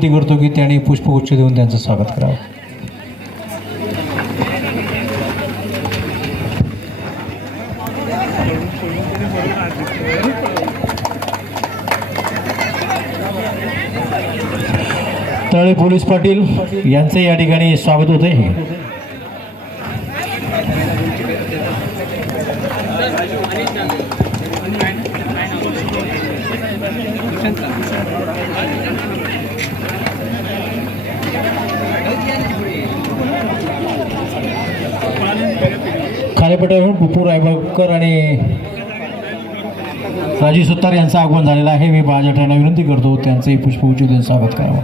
विनंती करतो की त्यांनी पुष्पगुच्छ देऊन त्यांचं स्वागत करावं. तळे पोलीस पाटील यांचं या ठिकाणी स्वागत होत आहे खालेपटावरून पुपू रायबाकर आणि राजू सुतार यांचं आगमन झालेलं आहे. मी बाजाटांना विनंती करतो त्यांचंही पुष्पगुच्छ देऊन स्वागत करावं.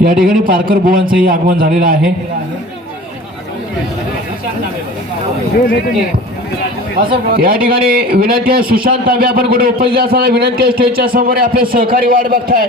या ठिकाणी पारकर बुवांचंही आगमन झालेलं आहे. या ठिकाणी विनंती आहे सुशांत तांबे आपण कुठे उपस्थित असताना विनंती आहे स्टेजच्या समोर आपले सहकारी वाट बघताय.